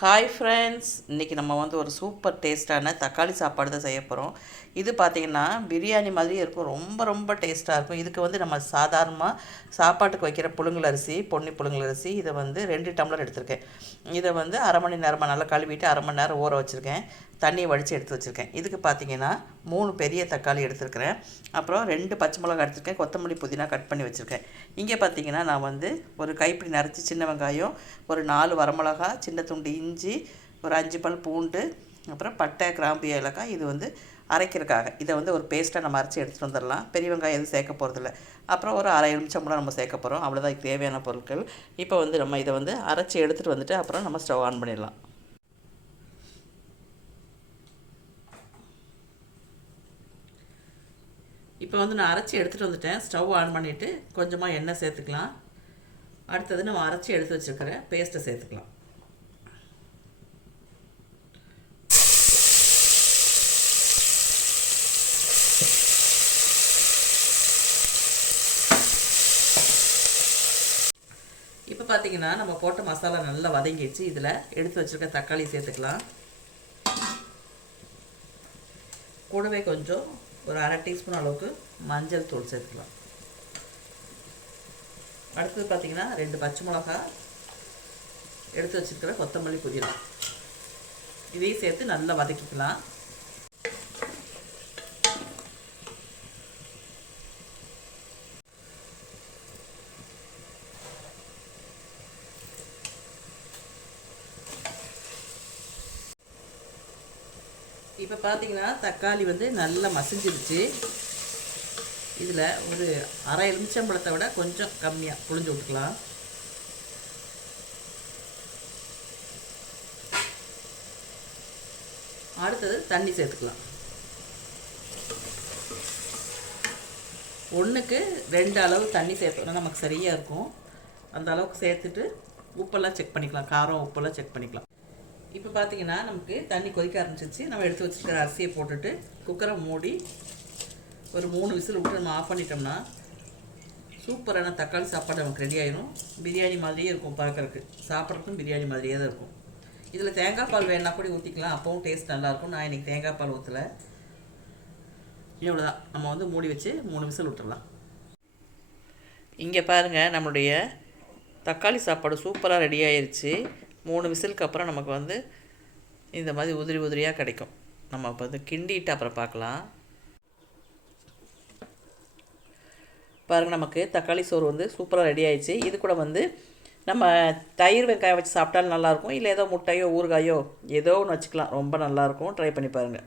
Hi friends, இன்றைக்கி நம்ம வந்து ஒரு சூப்பர் டேஸ்ட்டான தக்காளி சாப்பாடு தான் செய்ய போகிறோம். இது பார்த்திங்கன்னா பிரியாணி மாதிரியே இருக்கும். ரொம்ப ரொம்ப டேஸ்ட்டாக இருக்கும். இதுக்கு வந்து நம்ம சாதாரணமாக சாப்பாட்டுக்கு வைக்கிற புழுங்கல் அரிசி, பொன்னி புழுங்கல் அரிசி, இதை வந்து 2 டம்ளர் எடுத்திருக்கேன். இதை வந்து அரை மணி நேரமாக நல்லா கழுவிட்டு அரை மணி நேரம் ஊற வச்சுருக்கேன். தண்ணியை வடித்து எடுத்து வச்சுருக்கேன். இதுக்கு பார்த்திங்கன்னா 3 பெரிய தக்காளி எடுத்துருக்கிறேன். அப்புறம் 2 பச்சை மிளகாய் எடுத்துருக்கேன். கொத்தமல்லி புதினா கட் பண்ணி வச்சுருக்கேன். இங்கே பார்த்திங்கன்னா நான் வந்து ஒரு கைப்பிடி நரைச்சி சின்ன வெங்காயம், ஒரு 4 வரமிளகா, சின்ன துண்டு இஞ்சி, ஒரு 5 பல் பூண்டு, அப்புறம் பட்டை, கிராம்பு, ஏலக்காய். இது வந்து அரைக்கிறதுக்காக இதை வந்து ஒரு பேஸ்ட்டாக நம்ம அரைச்சி எடுத்துகிட்டு வந்துடலாம். பெரிய வெங்காயம் எதுவும் சேர்க்க போகிறதில்ல. அப்புறம் ஒரு அரை எலுமிச்சம்பழம் நம்ம சேர்க்க போகிறோம். அவ்வளோதான் இதுக்கு தேவையான பொருட்கள். இப்போ வந்து நம்ம இதை வந்து அரைச்சி எடுத்துகிட்டு வந்துட்டு அப்புறம் நம்ம ஸ்டவ் ஆன் பண்ணிடலாம். இப்போ வந்து நான் அரைச்சி எடுத்துகிட்டு வந்துட்டேன். ஸ்டவ் ஆன் பண்ணிவிட்டு கொஞ்சமாக எண்ணெய் சேர்த்துக்கலாம். அடுத்தது நம்ம அரைச்சி எடுத்து வச்சுருக்கிற பேஸ்ட்டை சேர்த்துக்கலாம். இப்போ பார்த்திங்கன்னா நம்ம போட்ட மசாலா நல்லா வதங்கிடுச்சு. இதில் எடுத்து வச்சுருக்க தக்காளி சேர்த்துக்கலாம். கூடவே கொஞ்சம் ஒரு அரை டீஸ்பூன் அளவுக்கு மஞ்சள் தூள் சேர்த்துக்கலாம். அடுத்தது பார்த்திங்கன்னா 2 பச்சை மிளகா, எடுத்து வச்சுருக்கிற கொத்தமல்லி புதினா, இதையும் சேர்த்து நல்லா வதக்கிக்கலாம். இப்போ பார்த்திங்கன்னா தக்காளி வந்து நல்லா மசிஞ்சிருச்சு. இதில் ஒரு அரை எலுமிச்சம்பழத்தை விட கொஞ்சம் கம்மியாக புழிஞ்சு விட்டுக்கலாம். அடுத்தது தண்ணி சேர்த்துக்கலாம். 1க்கு 2 அளவு தண்ணி சேர்த்தோன்னா நமக்கு சரியாக இருக்கும். அந்த அளவுக்கு சேர்த்துட்டு உப்பெல்லாம் செக் பண்ணிக்கலாம். காரம் உப்பெல்லாம் செக் பண்ணிக்கலாம். இப்போ பார்த்திங்கன்னா நமக்கு தண்ணி கொதிக்க ஆரம்பிச்சிச்சு. நம்ம எடுத்து வச்சுருக்கிற அரிசியை போட்டுட்டு குக்கரை மூடி ஒரு 3 விசில் விட்டு நம்ம ஆஃப் பண்ணிட்டோம்னா சூப்பரான தக்காளி சாப்பாடு நமக்கு ரெடி ஆயிடும். பிரியாணி மாதிரியே இருக்கும் பார்க்குறதுக்கு. சாப்பிட்றதுக்கும் பிரியாணி மாதிரியே தான் இருக்கும். இதில் தேங்காய் பால் வேணா கூட ஊற்றிக்கலாம். அப்போவும் டேஸ்ட் நல்லாயிருக்கும். நான் இன்றைக்கி தேங்காய் பால் ஊற்றலை. இவ்வளோதான். நம்ம வந்து மூடி வச்சு 3 விசில் விட்டுடலாம். இங்கே பாருங்கள், நம்மளுடைய தக்காளி சாப்பாடு சூப்பராக ரெடி ஆயிடுச்சு. 3 விசிலுக்கு அப்புறம் நமக்கு வந்து இந்த மாதிரி உதிரி உதிரியாக கிடைக்கும். நம்ம இப்போ வந்து கிண்டிட்டு அப்புறம் பார்க்கலாம். பாருங்கள், நமக்கு தக்காளி சோறு வந்து சூப்பராக ரெடி ஆயிடுச்சு. இது கூட வந்து நம்ம தயிர் வெங்காயம் வச்சு சாப்பிட்டாலும் நல்லாயிருக்கும். இல்லை ஏதோ முட்டையோ ஊறுகாயோ ஏதோ ஒன்று வச்சுக்கலாம். ரொம்ப நல்லாயிருக்கும். ட்ரை பண்ணி பாருங்கள்.